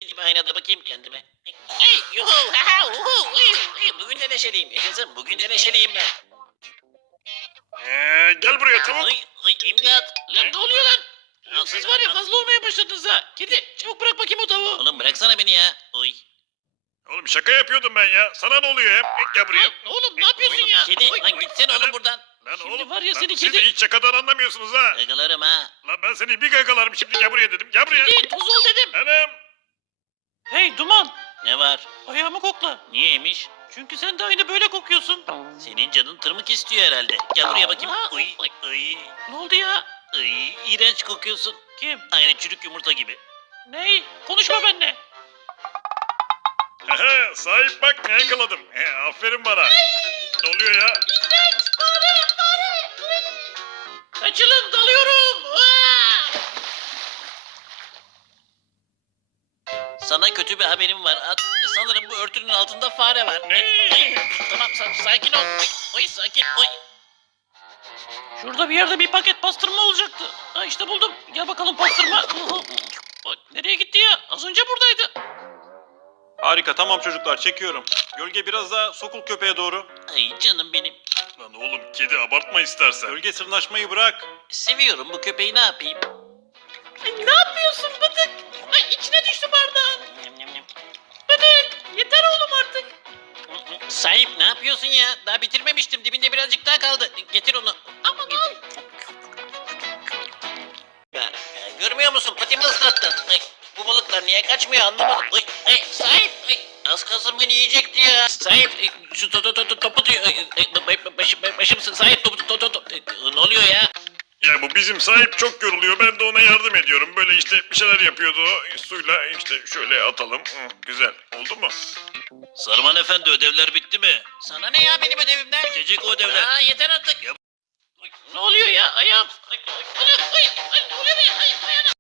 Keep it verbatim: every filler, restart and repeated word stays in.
Gidip aynada bakayım kendime. Hey, yuhu, ha, ha, uhu, uyu, uyu. Bugün de neşeliyim. Yaşasın, bugün de neşeliyim ben. Ee, gel buraya tavuk. Ay, ay, imdat. Lan ne oluyor lan? Ya siz var ya fazla olmaya başladınız ha. Kedi, çabuk bırak bakayım o tavuğu. Oğlum bıraksana beni ya. Oy. Oğlum şaka yapıyordum ben ya. Sana ne oluyor hem? E, Gel buraya. Lan oğlum ne yapıyorsun ya? Kedi, lan gitsene oğlum buradan. Lan Şimdi oğlum. var ya lan seni siz kedi- de hiç şakadan anlamıyorsunuz ha. Gagalarım ha. Lan ben seni bir gagalarım şimdi gel buraya dedim. Gel buraya. Kedi, tuz ol dedim. Anam. Hey Duman, Ne var? ayağımı kokla. Niyeymiş? Çünkü sen de aynı böyle kokuyorsun. Senin canın tırmık istiyor herhalde. Gel buraya bakayım. Aa, Uy, uy, Ne oldu ya? uy. İğrenç kokuyorsun. Kim? Aynı çürük yumurta gibi. Ney? Konuşma benimle. Hehe, sahip bak ne yakaladım. He, aferin bana. Ne oluyor ya? Açılın dalıyorum. Aa! Sana kötü bir haberim var. At- Sanırım bu örtünün altında fare var. Ne? Ay, tamam sa- sakin ol. Oy, oy, sakin. Oy. Şurada bir yerde bir paket pastırma olacaktı. Ha işte buldum. Gel bakalım pastırma. Bak, nereye gitti ya? Az önce buradaydı. Harika, tamam çocuklar, çekiyorum. Gölge biraz daha sokul köpeğe doğru. Ay canım benim. Lan oğlum kedi abartma istersen. Gölge sırnaşmayı bırak. Seviyorum bu köpeği, ne yapayım? Ay, ne yapıyorsun Bıdık? Ay içine düştü bardağın. Nyam, nyam, nyam. Bıdık yeter oğlum artık. Sahip ne yapıyorsun ya? Daha bitirmemiştim. Dibinde birazcık daha kaldı. Getir onu. Aman al. Ya, ya, görmüyor musun? Patimi ıslattın. Ay, bu balıklar niye kaçmıyor anlamadım. Ay, ay, sahip. Ay, az kalsın beni yiyecekti ya. Sahip ay, şu to, to, to, to, topu diyor. Ay, ay, ba- başım, başım sahip topu to, to, to. Ay, ne oluyor ya? Ya bu bizim sahip çok yoruluyor. Ben de ona yardım ediyorum. Böyle işte bir şeyler yapıyordu o. Suyla işte şöyle atalım. Hı, güzel. Oldu mu? Sarman efendi, ödevler bitti mi? Sana ne ya benim ödevimden? Bitecek o ödevler. Aa, yeter artık. Ne oluyor ya ayağım? Ay, ay, ay, ay, ay, ne oluyor ya? Ay, ayağım.